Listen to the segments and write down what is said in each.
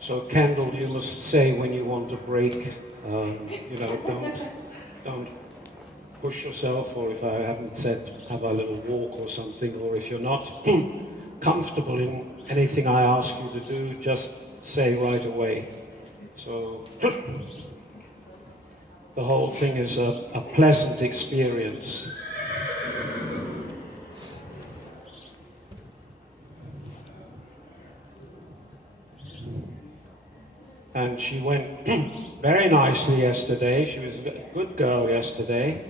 So Kendall, you must say when you want a break. Don't push yourself, or if I haven't said have a little walk or something, or if you're not comfortable in anything I ask you to do, just say right away. So the whole thing is a pleasant experience. And she went very nicely yesterday. She was a good girl yesterday.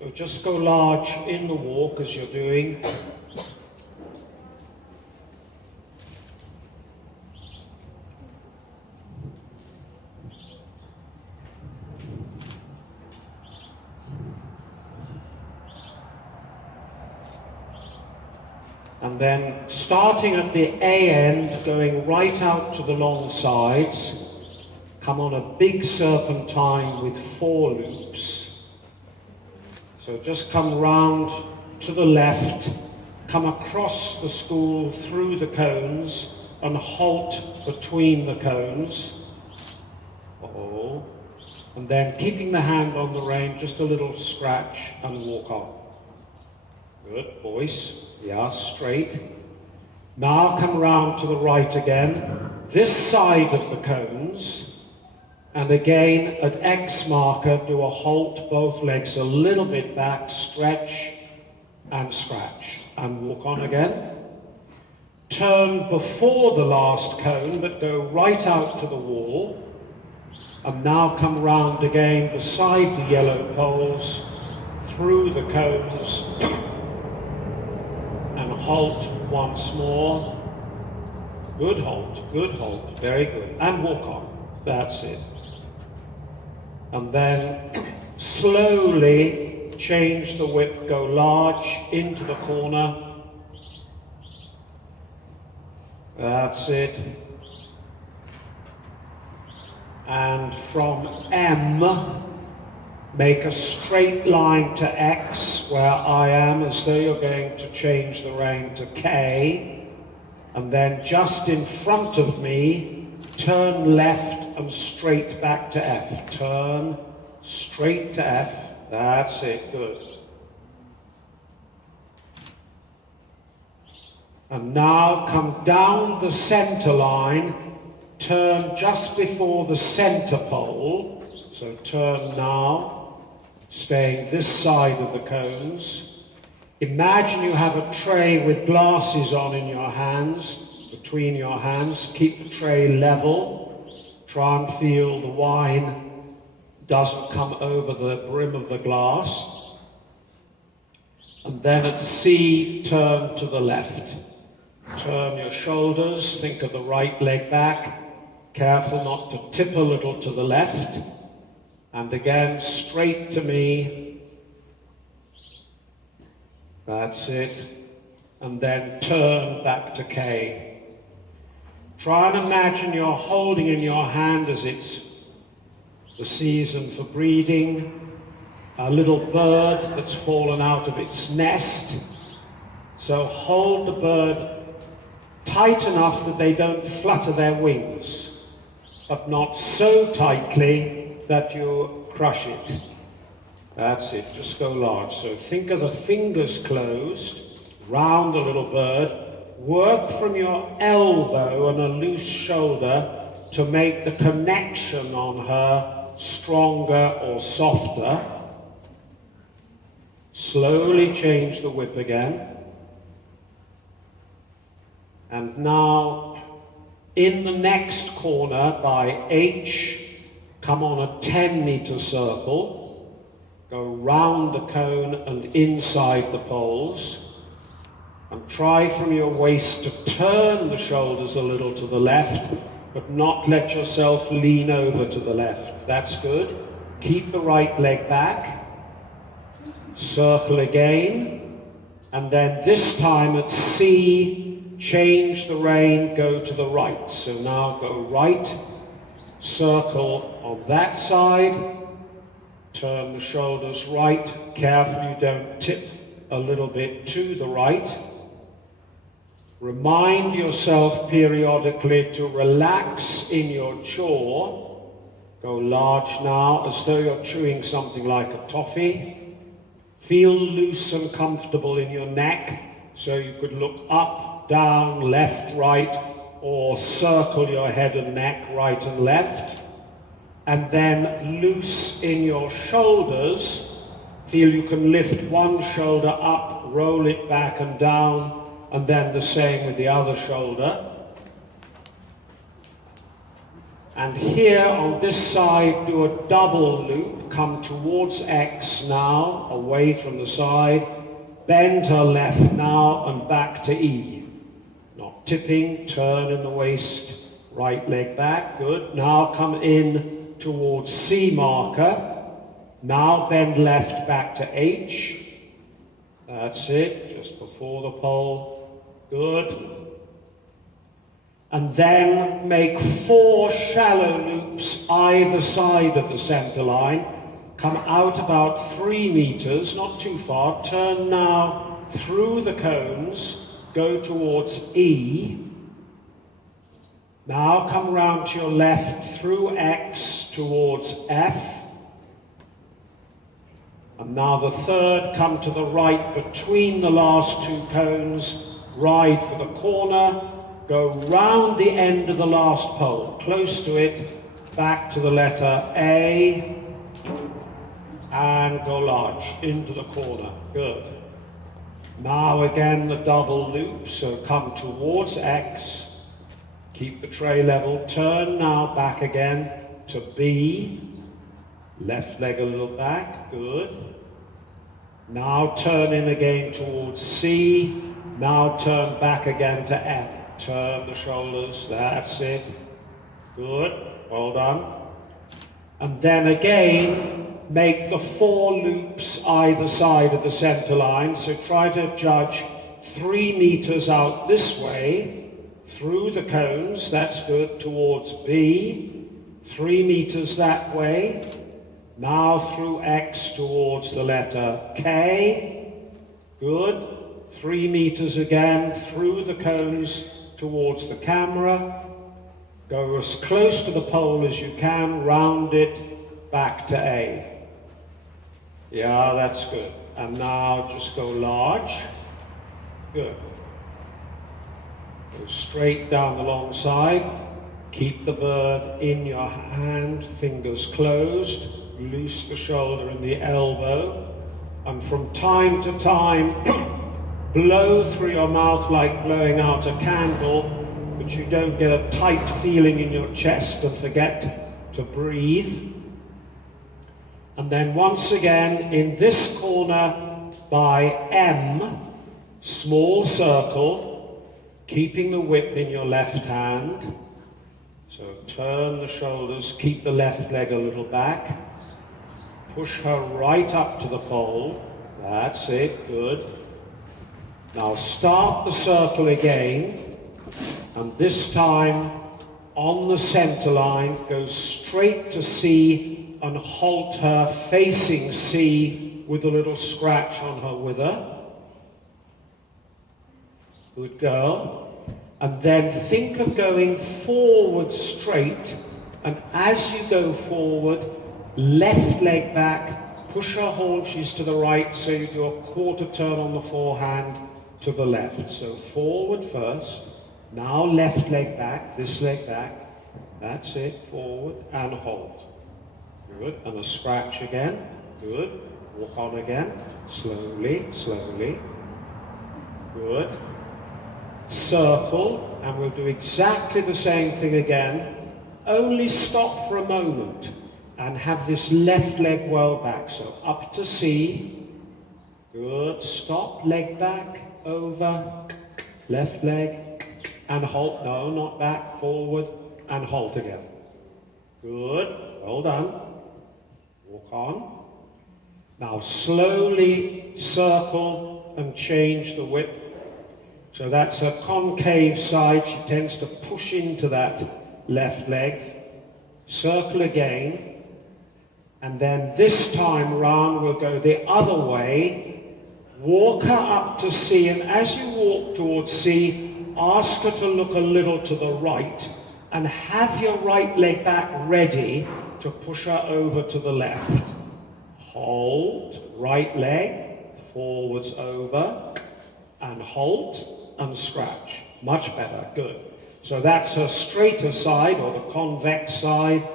So just go large in the walk as you're doing. And then starting at the A end, going right out to the long sides, come on a big serpentine with 4 loops. So just come round to the left, come across the school through the cones and halt between the cones. And then keeping the hand on the rein, just a little scratch and walk on. Good, voice. Yeah, straight. Now come round to the right again, this side of the cones, and again at X marker do a halt, both legs a little bit back, stretch and scratch, and walk on again. Turn before the last cone, but go right out to the wall, and now come round again beside the yellow poles, through the cones, and halt once more. Good halt, very good. And walk on, that's it. And then slowly change the whip, go large into the corner. That's it. And from M, make a straight line to X, where I am, as though you're going to change the rein to K. And then just in front of me, turn left and straight back to F. Turn straight to F. That's it, good. And now come down the center line, turn just before the center pole. So turn now, staying this side of the cones. Imagine you have a tray with glasses on in your hands, between your hands. Keep the tray level. Try and feel the wine doesn't come over the brim of the glass. And then at C, turn to the left. Turn your shoulders, think of the right leg back. Careful not to tip a little to the left. And again, straight to me. That's it. And then turn back to K. Try and imagine you're holding in your hand, as it's the season for breeding, a little bird that's fallen out of its nest. So hold the bird tight enough that they don't flutter their wings, but not so tightly that you crush it. That's it, just go large. So think of the fingers closed, round the little bird, work from your elbow and a loose shoulder to make the connection on her stronger or softer. Slowly change the whip again. And now, in the next corner by H, come on a 10-meter circle. Go round the cone and inside the poles. And try from your waist to turn the shoulders a little to the left, but not let yourself lean over to the left. That's good. Keep the right leg back. Circle again. And then this time at C, change the rein, go to the right. So now go right, circle on that side, turn the shoulders right, careful you don't tip a little bit to the right. Remind yourself periodically to relax in your jaw. Go large now, as though you're chewing something like a toffee. Feel loose and comfortable in your neck, so you could look up, down, left, right, or circle your head and neck right and left. And then loose in your shoulders. Feel you can lift one shoulder up, roll it back and down, and then the same with the other shoulder. And here on this side, do a double loop. Come towards X now, away from the side. Bend her left now and back to E. Not tipping, turn in the waist, right leg back, good. Now come in towards C marker. Now bend left back to H. That's it, just before the pole. Good. And then make 4 shallow loops either side of the center line. Come out about 3 meters, not too far. Turn now through the cones. Go towards E. Now come round to your left through X towards F. And now the third, come to the right between the last 2 cones, ride for the corner, go round the end of the last pole, close to it, back to the letter A, and go large, into the corner, good. Now again the double loop, so come towards X, keep the tray level, turn now back again to B, left leg a little back, good. Now turn in again towards C, now turn back again to F. Turn the shoulders, that's it, good, well done. And then again, make the 4 loops either side of the center line, so try to judge 3 meters out this way, through the cones, that's good, towards B, 3 meters that way, now through X towards the letter K, good, 3 meters again, through the cones towards the camera, go as close to the pole as you can, round it, back to A. Yeah, that's good. And now just go large, good. Go straight down the long side, keep the bird in your hand, fingers closed, loose the shoulder and the elbow, and from time to time, blow through your mouth like blowing out a candle, but you don't get a tight feeling in your chest and forget to breathe. And then once again, in this corner by M, small circle, keeping the whip in your left hand. So turn the shoulders, keep the left leg a little back. Push her right up to the pole. That's it, good. Now start the circle again, and this time on the center line, go straight to C and halt her facing C with a little scratch on her wither. Good girl. And then think of going forward straight, and as you go forward, left leg back, push her haunches to the right so you do a quarter turn on the forehand to the left. So forward first, now left leg back, this leg back, that's it, forward and hold. Good, and a scratch again, good, walk on again, slowly, slowly, good. Circle, and we'll do exactly the same thing again, only stop for a moment and have this left leg well back. So up to C, good, stop, leg back, over, left leg, and halt, no, not back, forward, and halt again. Good, well done. Walk on. Now slowly circle and change the whip. So that's her concave side, she tends to push into that left leg. Circle again, and then this time round we'll go the other way. Walk her up to C, and as you walk towards C, ask her to look a little to the right and have your right leg back ready to push her over to the left. Hold, right leg, forwards over, and halt, and scratch. Much better, good. So that's her straighter side, or the convex side,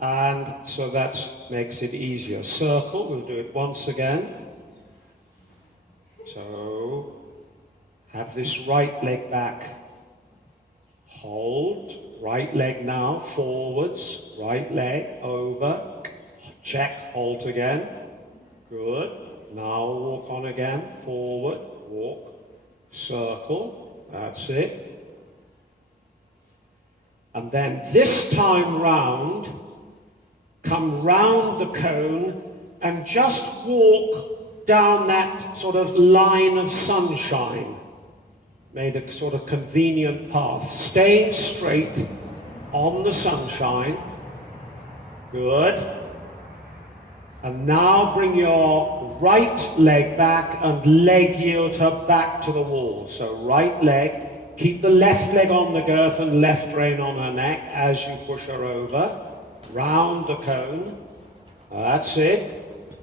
and so that makes it easier. Circle, we'll do it once again. So, have this right leg back. Hold, right leg now, forwards, right leg, over, check, halt again. Good. Now walk on again, forward, walk, circle, that's it. And then this time round, come round the cone and just walk down that sort of line of sunshine. Made a sort of convenient path. Staying straight on the sunshine. Good. And now bring your right leg back and leg yield her back to the wall. So right leg, keep the left leg on the girth and left rein on her neck as you push her over. Round the cone. That's it.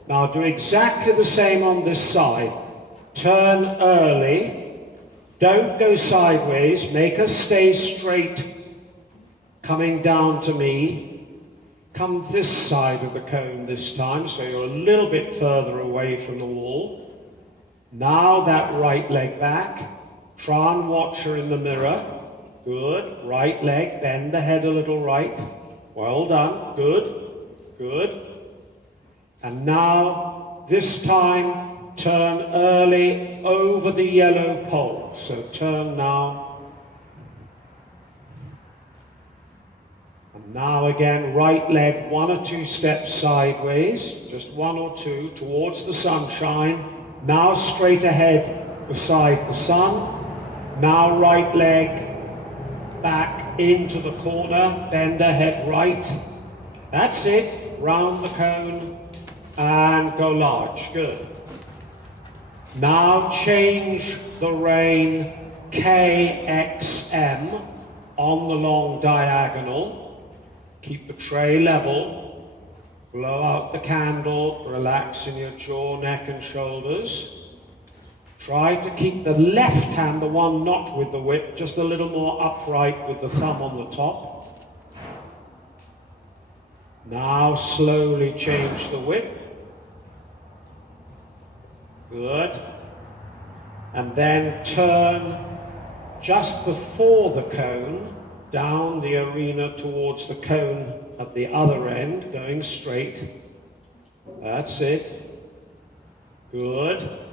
Now do exactly the same on this side. Turn early. Don't go sideways. Make her stay straight, coming down to me. Come this side of the cone this time, so you're a little bit further away from the wall. Now that right leg back. Try and watch her in the mirror. Good. Right leg. Bend the head a little right. Well done. Good. Good. And now, this time, turn early over the yellow pole. So turn now. And now again, right leg 1 or 2 steps sideways. Just 1 or 2 towards the sunshine. Now straight ahead beside the sun. Now right leg back into the corner, bend her head right. That's it, round the cone and go large, good. Now change the rein KXM on the long diagonal. Keep the tray level, blow out the candle, relax in your jaw, neck and shoulders. Try to keep the left hand, the one not with the whip, just a little more upright with the thumb on the top. Now slowly change the whip. Good. And then turn just before the cone, down the arena towards the cone at the other end, going straight. That's it. Good.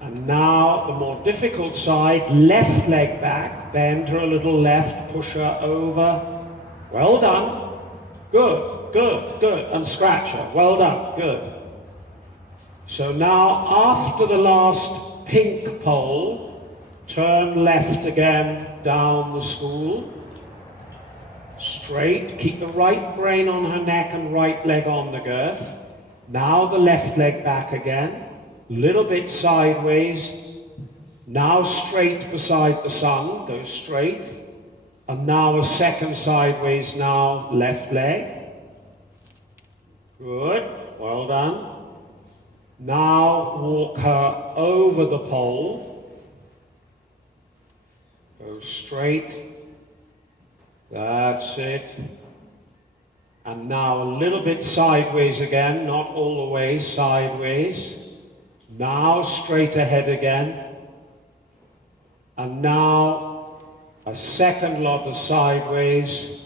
And now the more difficult side, left leg back, bend her a little left, push her over. Well done. Good, good, good. And scratch her. Well done. Good. So now after the last pink pole, turn left again down the spool. Straight. Keep the right brain on her neck and right leg on the girth. Now the left leg back again. Little bit sideways, now straight beside the sun, go straight, and now a second sideways now, left leg. Good, well done. Now walk her over the pole, go straight, that's it. And now a little bit sideways again, not all the way, sideways. Now straight ahead again. And now a second lot of sideways.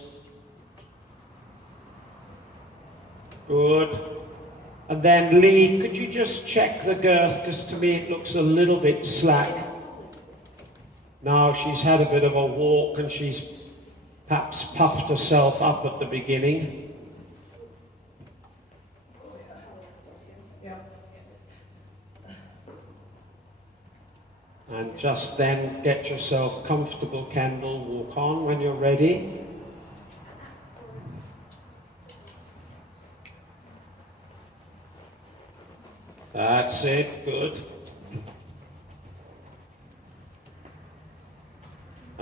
Good. And then Lee, could you just check the girth, because to me it looks a little bit slack. Now she's had a bit of a walk and she's perhaps puffed herself up at the beginning. And just then get yourself comfortable, Kendall. Walk on when you're ready. That's it, good.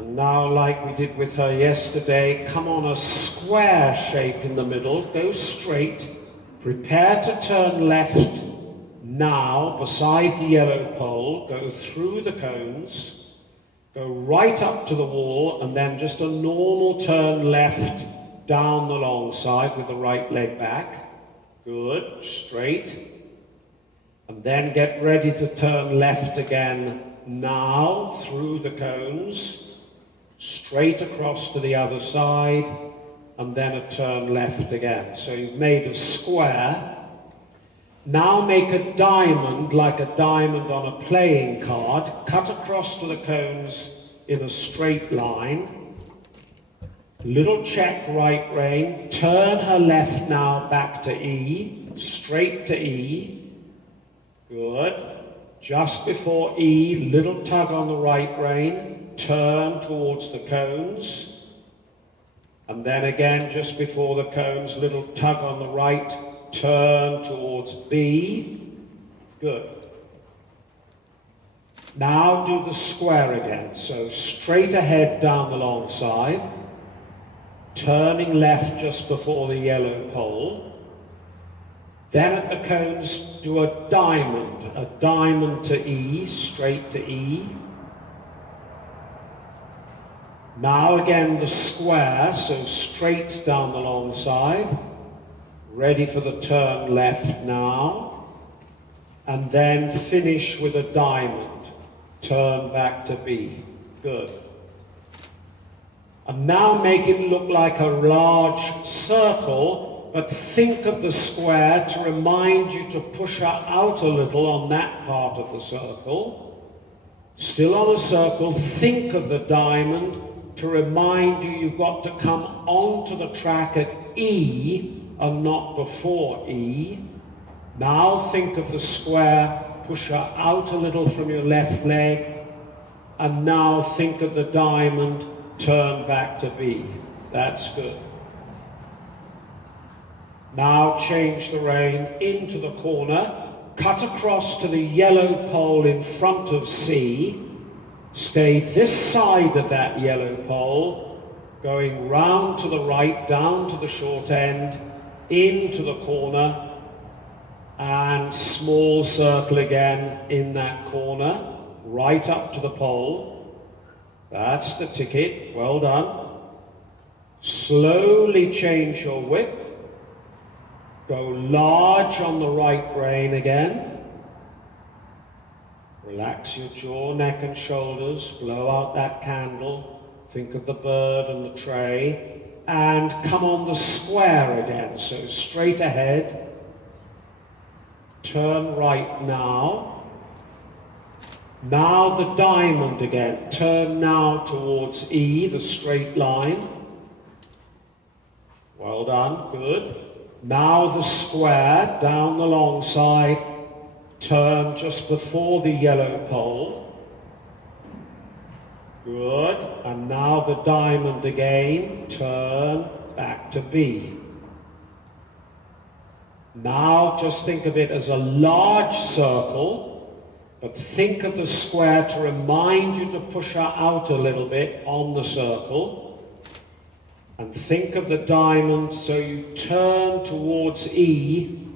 And now, like we did with her yesterday, come on a square shape in the middle, go straight, prepare to turn left now, beside the yellow pole, go through the cones, go right up to the wall, and then just a normal turn left down the long side with the right leg back. Good, straight. And then get ready to turn left again now, through the cones, straight across to the other side, and then a turn left again. So you've made a square. Now make a diamond, like a diamond on a playing card, cut across to the cones in a straight line. Little check right rein, turn her left now back to E, straight to E. Good. Just before E, little tug on the right rein, turn towards the cones. And then again, just before the cones, little tug on the right, turn towards B. Good. Now do the square again. So straight ahead down the long side, turning left just before the yellow pole. Then at the cones, do a diamond to E, straight to E. Now again the square, so straight down the long side. Ready for the turn left now. And then finish with a diamond. Turn back to B. Good. And now make it look like a large circle, but think of the square to remind you to push her out a little on that part of the circle. Still on a circle, think of the diamond to remind you you've got to come onto the track at E and not before E. Now think of the square, push her out a little from your left leg, and now think of the diamond, turn back to B. That's good. Now change the rein into the corner, cut across to the yellow pole in front of C, stay this side of that yellow pole, going round to the right, down to the short end, into the corner, and small circle again in that corner, right up to the pole. That's the ticket, well done. Slowly change your whip. Go large on the right rein again. Relax your jaw, neck and shoulders. Blow out that candle. Think of the bird and the tray. And come on the square again. So straight ahead. Turn right now. Now the diamond again. Turn now towards E, the straight line. Well done, good. Now the square, down the long side, turn just before the yellow pole. Good. And now the diamond again, turn back to B. Now just think of it as a large circle, but think of the square to remind you to push her out a little bit on the circle. And think of the diamond so you turn towards E.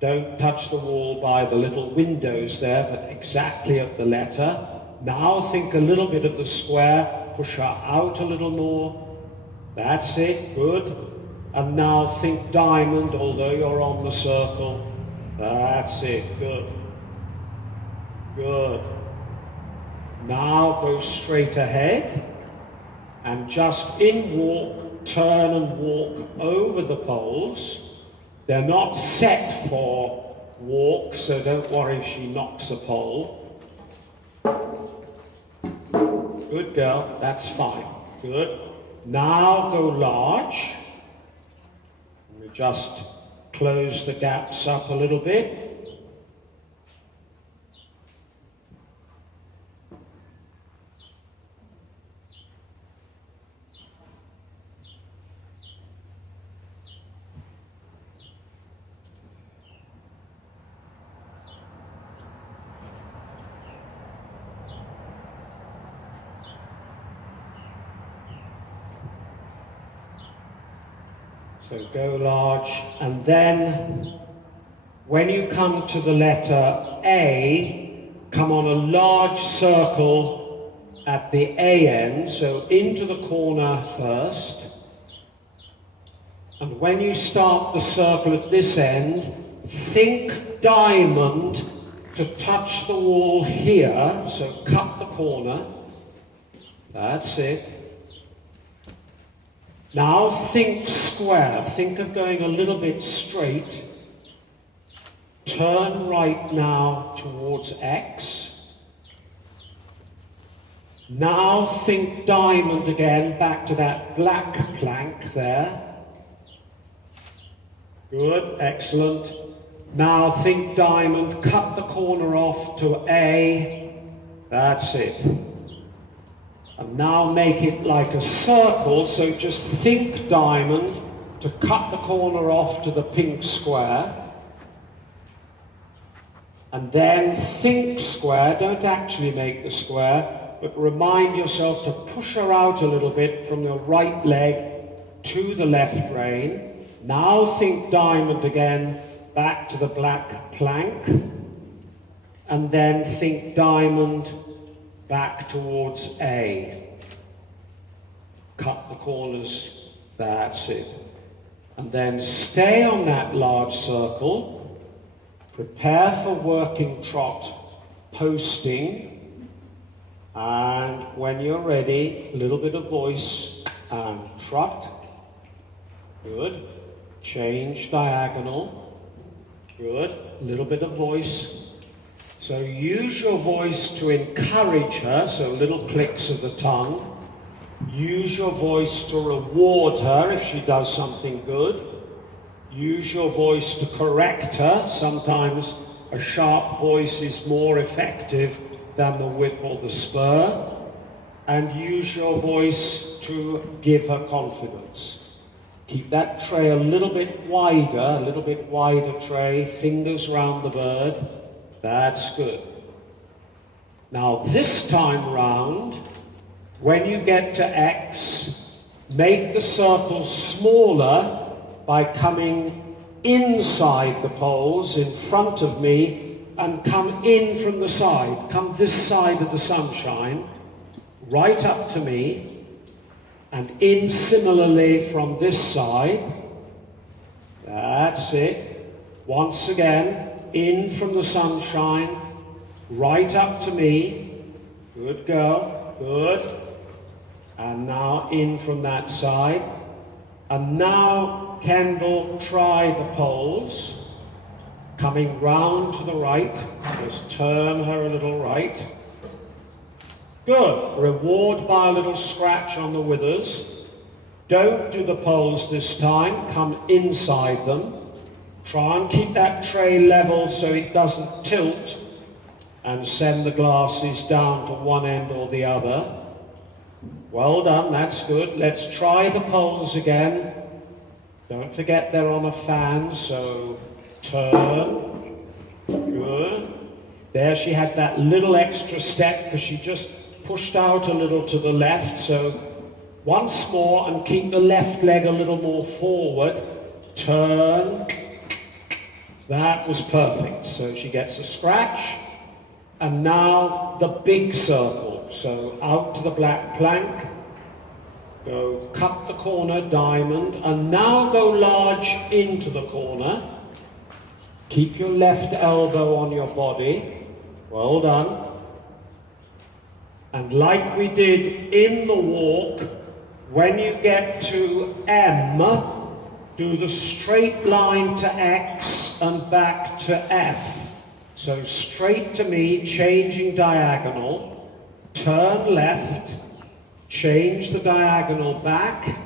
Don't touch the wall by the little windows there, but exactly at the letter. Now think a little bit of the square, push her out a little more. That's it, good. And now think diamond, although you're on the circle. That's it, good. Good. Now go straight ahead. And just in walk, turn and walk over the poles. They're not set for walk, so don't worry if she knocks a pole. Good girl, that's fine. Good. Now go large. We just close the gaps up a little bit. So go large, and then when you come to the letter A, come on a large circle at the A end, so into the corner first. And when you start the circle at this end, think diamond to touch the wall here, so cut the corner. That's it. Now think square. Think of going a little bit straight. Turn right now towards X. Now think diamond again, back to that black plank there. Good, excellent. Now think diamond, cut the corner off to A. That's it. And now make it like a circle, so just think diamond to cut the corner off to the pink square. And then think square, don't actually make the square, but remind yourself to push her out a little bit from the right leg to the left rein. Now think diamond again, back to the black plank. And then think diamond back towards A. Cut the corners, that's it. And then stay on that large circle. Prepare for working trot, posting. And when you're ready, a little bit of voice and trot. Good. Change diagonal. Good. A little bit of voice. So use your voice to encourage her, so little clicks of the tongue. Use your voice to reward her if she does something good. Use your voice to correct her. Sometimes a sharp voice is more effective than the whip or the spur. And use your voice to give her confidence. Keep that tray a little bit wider tray, fingers round the bird. That's good. Now this time round, when you get to X, make the circle smaller by coming inside the poles in front of me and come in from the side. Come this side of the sunshine, right up to me, and in similarly from this side. That's it. Once again, in from the sunshine, right up to me. Good girl, good. And now in from that side. And now, Kendall, try the poles. Coming round to the right. Just turn her a little right. Good. Reward by a little scratch on the withers. Don't do the poles this time. Come inside them. Try and keep that tray level so it doesn't tilt, and send the glasses down to one end or the other. Well done, that's good. Let's try the poles again. Don't forget they're on a fan, so turn. Good. There she had that little extra step because she just pushed out a little to the left, so once more, and keep the left leg a little more forward. Turn. That was perfect. So she gets a scratch. And now the big circle. So out to the black plank. Go cut the corner, diamond. And now go large into the corner. Keep your left elbow on your body. Well done. And like we did in the walk, when you get to M, do the straight line to X and back to F. So straight to me, changing diagonal, turn left, change the diagonal back,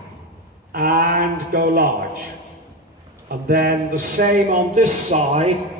and go large. And then the same on this side,